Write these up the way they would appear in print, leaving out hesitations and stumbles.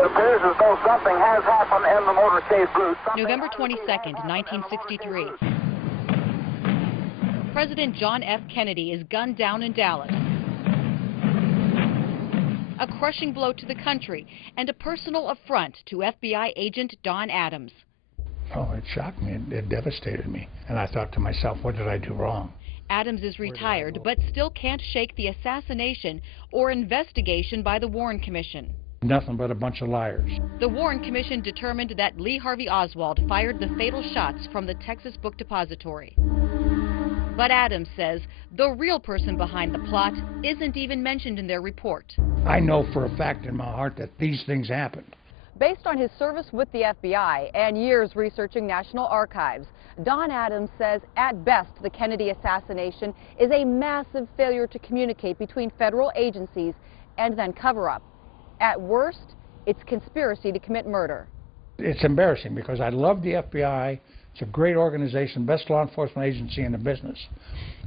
It appears as though something has happened in the motorcade route. November 22nd, 1963. President John F. Kennedy is gunned down in Dallas. A crushing blow to the country and a personal affront to FBI agent Don Adams. Oh, it shocked me. It devastated me. And I thought to myself, what did I do wrong? Adams is retired, but still can't shake the assassination or investigation by the Warren Commission. Nothing but a bunch of liars. The Warren Commission determined that Lee Harvey Oswald fired the fatal shots from the Texas Book Depository. But Adams says the real person behind the plot isn't even mentioned in their report. I know for a fact in my heart that these things happened. Based on his service with the FBI and years researching National Archives, Don Adams says at best the Kennedy assassination is a massive failure to communicate between federal agencies and then cover up. At worst, it's conspiracy to commit murder. It's embarrassing because I love the FBI. It's a great organization, best law enforcement agency in the business.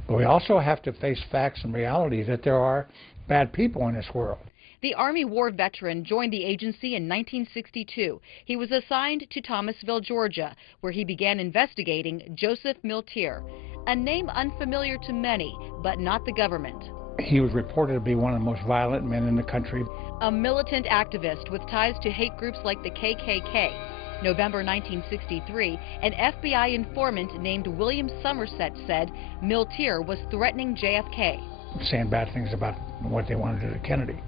But we also have to face facts and reality that there are bad people in this world. The Army War veteran joined the agency in 1962. He was assigned to Thomasville, Georgia, where he began investigating Joseph Miltier, a name unfamiliar to many, but not the government. He was reported to be one of the most violent men in the country. A militant activist with ties to hate groups like the KKK. November 1963, an FBI informant named William Somerset said Miltier was threatening JFK. Saying bad things about what they wanted to do to Kennedy.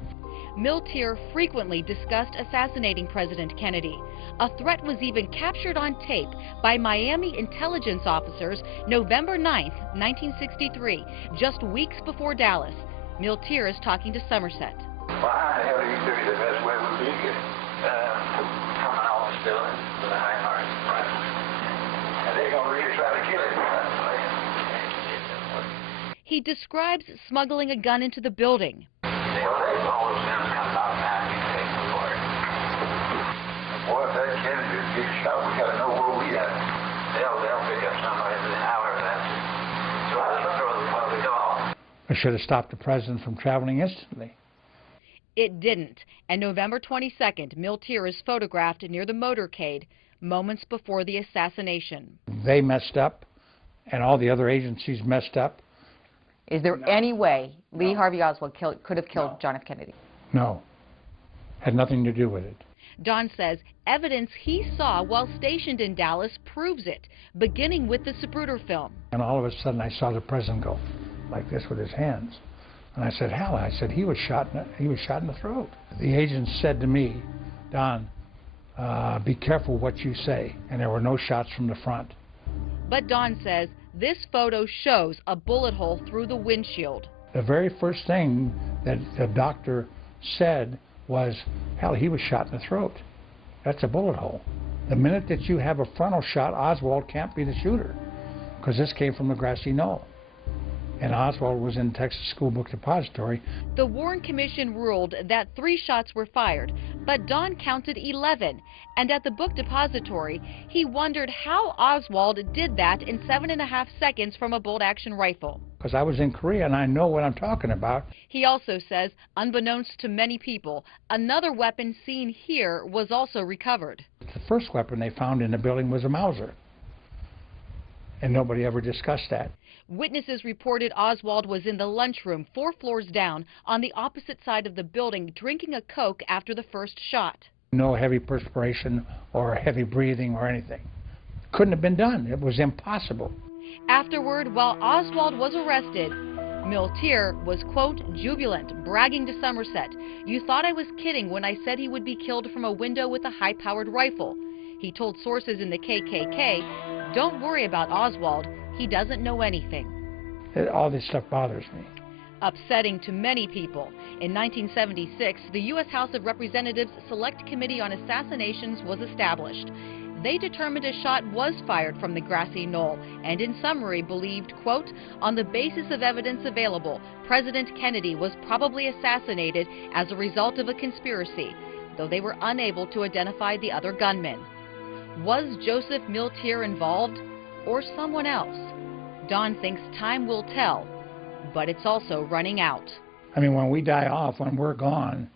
Miltier frequently discussed assassinating President Kennedy. A threat was even captured on tape by Miami intelligence officers November 9, 1963, just weeks before Dallas. Miltier is talking to Somerset. Well, how the hell do you figure the best way would be to get from an office building with a high mark front? And they're going to really try to kill him. He describes smuggling a gun into the building. All those guns come out now, you take the Lord. Boy, if that Kennedy gets shot, we got to know where we at. They'll pick up somebody within an hour of that. So I just throw the public off. I should have stopped the president from traveling instantly. It didn't, and November 22nd, Miltier is photographed near the motorcade moments before the assassination. They messed up, and all the other agencies messed up. Is there any way Lee Harvey Oswald could have killed John F. Kennedy? No. Had nothing to do with it. Don says evidence he saw while stationed in Dallas proves it, beginning with the Zapruder film. And all of a sudden I saw the president go like this with his hands. And I said, "Hal," I said, he was shot in the throat. The agent said to me, "Don, be careful what you say." And there were no shots from the front. But Don says this photo shows a bullet hole through the windshield. The very first thing that the doctor said was, "Hell, he was shot in the throat. That's a bullet hole." The minute that you have a frontal shot, Oswald can't be the shooter, because this came from the grassy knoll. And Oswald was in Texas School Book Depository. The Warren Commission ruled that 3 shots were fired, but Don counted 11. And at the book depository, he wondered how Oswald did that in 7.5 seconds from a bolt-action rifle. Because I was in Korea and I know what I'm talking about. He also says, unbeknownst to many people, another weapon seen here was also recovered. The first weapon they found in the building was a Mauser. And nobody ever discussed that. Witnesses reported Oswald was in the lunchroom 4 floors down on the opposite side of the building drinking a Coke after the first shot. No heavy perspiration or heavy breathing or anything. Couldn't have been done. It was impossible. Afterward, while Oswald was arrested, Miltier was, quote, jubilant, bragging to Somerset, "You thought I was kidding when I said he would be killed from a window with a high-powered rifle." He told sources in the KKK, "Don't worry about Oswald. He doesn't know anything." All this stuff bothers me. Upsetting to many people. In 1976, the U.S. House of Representatives Select Committee on Assassinations was established. They determined a shot was fired from the grassy knoll and in summary believed, quote, "On the basis of evidence available, President Kennedy was probably assassinated as a result of a conspiracy," though they were unable to identify the other gunmen. Was Joseph Miltier involved or someone else? Don thinks time will tell, but it's also running out. I mean, when we die off, when we're gone,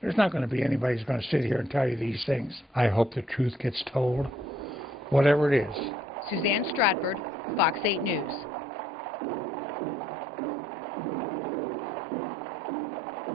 There's not going to be anybody who's going to sit here and tell you these things. I hope the truth gets told, whatever it is. Suzanne Stratford, Fox 8 News.